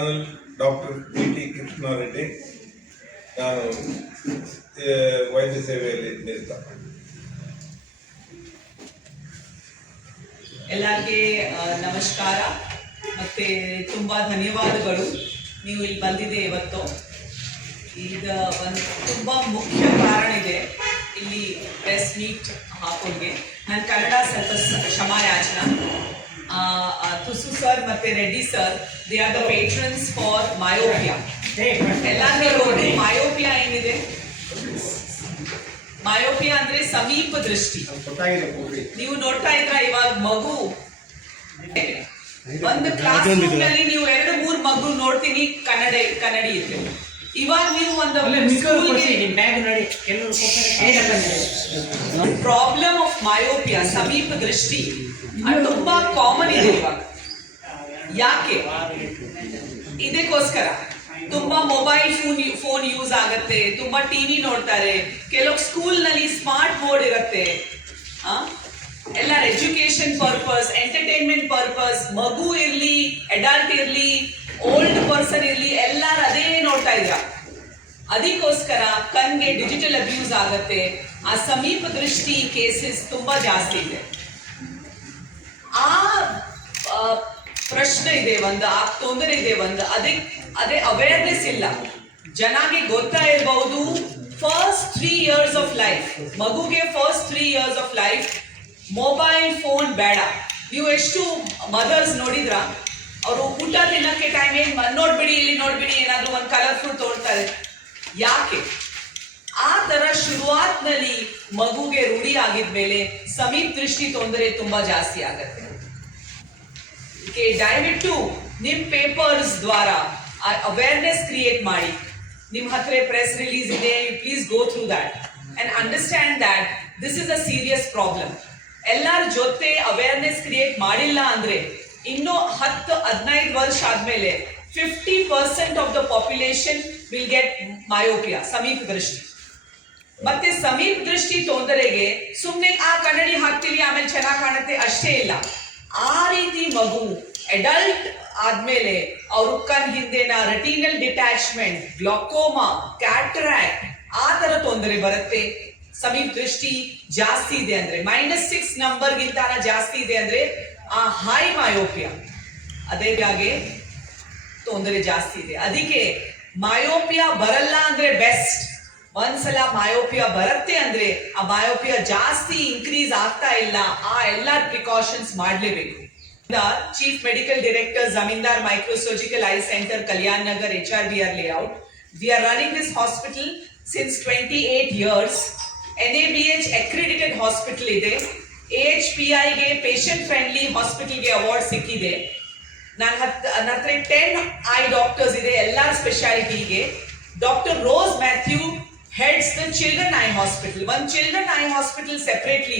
ನಾನು doctor T Krishnareddy. ನಾನು ವೈದ್ಯ ಸೇವೆಯಲ್ಲಿ ನಿರತ. ಎಲ್ಲರಿಗೆ ನಮಸ್ಕಾರ ಮತ್ತೆ ತುಂಬಾ ಧನ್ಯವಾದಗಳು. ನೀವು ಇಲ್ಲಿ ಬಂದಿದೆ ಇವತ್ತು. ಈಗ ಒಂದು ತುಂಬಾ ಮುಖ್ಯ ಕಾರಣ ಇದೆ ಇಲ್ಲಿ ಪ್ರೆಸ್ ಮೀಟ್ ಹಾಕೋಗೆ. ನಾನು ಕನ್ನಡ ಸ್ವಲ್ಪ ಕ್ಷಮಾಯಾಚನಾ. ತುಸು ಸರ್ ಮತ್ತೆ Reddy sir, they are the patrons for myopia. ಎಲ್ಲರಿಗೂ ಮಯೋಪಿಯಾ ಏನಿದೆ? ಮಯೋಪಿಯಾ ಅಂದ್ರೆ ಸಮೀಪ ದೃಷ್ಟಿ. ನೀವು ನೋಡ್ತಾ ಇದ್ರ ಇವಾಗ ಮಗು ಒಂದು ಕ್ಲಾಸ್ ರೂಮ್ ನಲ್ಲಿ ನೀವು 2-3 ಮಗು ನೋಡ್ತೀನಿ ಕನ್ನಡಿ ಇದೆ. ಇವಾಗ ನೀವು ಒಂದು ಪ್ರಾಬ್ಲಮ್ ಆಫ್ ಮಯೋಪಿಯಾ, ಸಮೀಪ ದೃಷ್ಟಿ, ಅದು ತುಂಬಾ ಕಾಮನ್ ಇದೆ ಇವಾಗ. ಯಾಕೆ? ಇದಕ್ಕೋಸ್ಕರ ತುಂಬಾ ಮೊಬೈಲ್ ಫೋನ್ ಯೂಸ್ ಆಗತ್ತೆ, ತುಂಬಾ ಟಿವಿ ನೋಡ್ತಾರೆ, ಕೆಲವು ಸ್ಕೂಲ್ ನಲ್ಲಿ ಸ್ಮಾರ್ಟ್ ಬೋರ್ಡ್ ಇರುತ್ತೆ, ಎಲ್ಲರ ಎಜುಕೇಶನ್ ಪರ್ಪಸ್, ಎಂಟರ್ಟೈನ್ಮೆಂಟ್ ಪರ್ಪಸ್, ಮಗು ಇರ್ಲಿ, ಅಡಲ್ಟ್ ಇರ್ಲಿ, ಓಲ್ಡ್ ಪರ್ಸನ್ ಇರ್ಲಿ, ಎಲ್ಲರೂ ಅದೇ ನೋಡ್ತಾ ಇದ್ರ. ಅದಕ್ಕೋಸ್ಕರ ಕಣ್ಗೆ ಡಿಜಿಟಲ್ ಅಬ್ಯೂಸ್ ಆಗತ್ತೆ. ಆ ಸಮೀಪ ದೃಷ್ಟಿ ಕೇಸಸ್ ತುಂಬಾ ಜಾಸ್ತಿ ಇದೆ. ಆ ಪ್ರಶ್ನೆ ಇದೆ ಒಂದು, ಆ ತೊಂದರೆ ಇದೆ ಒಂದು, ಅದೇ ಅವೇರ್ನೆಸ್ ಇಲ್ಲ. ಜನಗೆ ಗೊತ್ತಾ ಇರಬಹುದು. ಫಸ್ಟ್ 3 years ಆಫ್ ಲೈಫ್, ಮಗುಗೆ first 3 years of life mobile phone ಬೇಡ. ನೀವು ಎಷ್ಟು ಮದರ್ಸ್ ನೋಡಿದ್ರ, ಅವರು ಊಟ ತಿನ್ನಕ್ಕೆ ಟೈಮ್ ನೋಡ್ಬಿಡಿ, ಇಲ್ಲಿ ನೋಡ್ಬಿಡಿ, ಏನಾದ್ರು ಒಂದು ಕಲರ್ಫುಲ್ ತೋಡ್ತಾರೆ. ಯಾಕೆ? ಆ ತರ ಶುರುವಾತ್ನಲ್ಲಿ ಮಗುಗೆ ರೂಢಿ ಆಗಿದ್ಮೇಲೆ ಸಮೀಪ ದೃಷ್ಟಿ ತೊಂದರೆ ತುಂಬಾ ಜಾಸ್ತಿ ಆಗತ್ತೆ. ದಯವಿಟ್ಟು ನಿಮ್ ಪೇಪರ್ಸ್ ದ್ವಾರ ಅವೇರ್ನೆಸ್ ಕ್ರಿಯೇಟ್ ಮಾಡಿ. ನಿಮ್ ಹತ್ರ ಪ್ರೆಸ್ ರಿಲೀಸ್ ಇದೆ, please go through that and understand that this is a serious problem. ಎಲ್ಲರ ಜೊತೆ ಅವೇರ್ನೆಸ್ ಕ್ರಿಯೇಟ್ ಮಾಡಿಲ್ಲ ಅಂದ್ರೆ ಇನ್ನು 10-15 ವರ್ಷ ಆದ್ಮೇಲೆ 50% of the population will get myopia, ಸಮೀಪ ದೃಷ್ಟಿ. ಮತ್ತೆ ಸಮೀಪ ದೃಷ್ಟಿ ತೊಂದರೆಗೆ ಸುಮ್ಮನೆ ಆ ಕನ್ನಡಿ ಹಾಕ್ತೀವಿ ಆಮೇಲೆ ಚೆನ್ನಾಗಿ ಕಾಣುತ್ತೆ ಅಷ್ಟೇ ಇಲ್ಲ. ಆ ರೀತಿ ಮಗು ಅಡಲ್ಟ್ ಆದ್ಮೇಲೆ ಅವ್ರ ಕಣ್ ಹಿಂದೆನ ರೆಟಿನಲ್ ಡಿಟ್ಯಾಚ್ಮೆಂಟ್, ಗ್ಲಾಕೋಮಾ, ಕ್ಯಾಟ್ರಾಕ್ಟ್, ಆ ತರ ತೊಂದರೆ ಬರುತ್ತೆ. ಸಮೀಪ ದೃಷ್ಟಿ ಜಾಸ್ತಿ ಇದೆ ಅಂದ್ರೆ -6 ನಂಬರ್ಗಿಂತ ಜಾಸ್ತಿ ಇದೆ ಅಂದ್ರೆ ಆ ಹೈ ಮಯೋಪಿಯಾ, ಅದೇ ಹಾಗೆ ತೊಂದರೆ ಜಾಸ್ತಿ ಇದೆ. ಅದಕ್ಕೆ ಮಯೋಪಿಯಾ ಬರಲ್ಲ ಅಂದ್ರೆ ಬೆಸ್ಟ್. ಒಂದ್ಸಲ ಮಯೋಪಿಯಾ ಬರುತ್ತೆ ಅಂದ್ರೆ ಆ ಮಯೋಪಿಯಾ ಜಾಸ್ತಿ ಇನ್ಕ್ರೀಸ್ ಆಗ್ತಾ ಇಲ್ಲ, ಆ ಎಲ್ಲಾ ಪ್ರಿಕಾಷನ್ಸ್ ಮಾಡಲೇಬೇಕು. Chief medical director, Zamindar micro surgical eye centre, Kalyan Nagar, HRBR layout. We are running this hospital since 28 years. NABH accredited hospital ಇದೆ. AHPI ಗೆ ಪೇಷಂಟ್ ಫ್ರೆಂಡ್ಲಿ ಹಾಸ್ಪಿಟಲ್ ಗೆ ಅವಾರ್ಡ್ ಸಿಕ್ಕಿದೆ. ನನ್ನ ಹತ್ರ 10 ಐ ಡಾಕ್ಟರ್ಸ್ ಇದೆ, ಎಲ್ಲಾ ಸ್ಪೆಷಾಲಿಟಿಗೆ. Dr. Rose Matthew heads the Children Eye Hospital. One Children Eye Hospital separately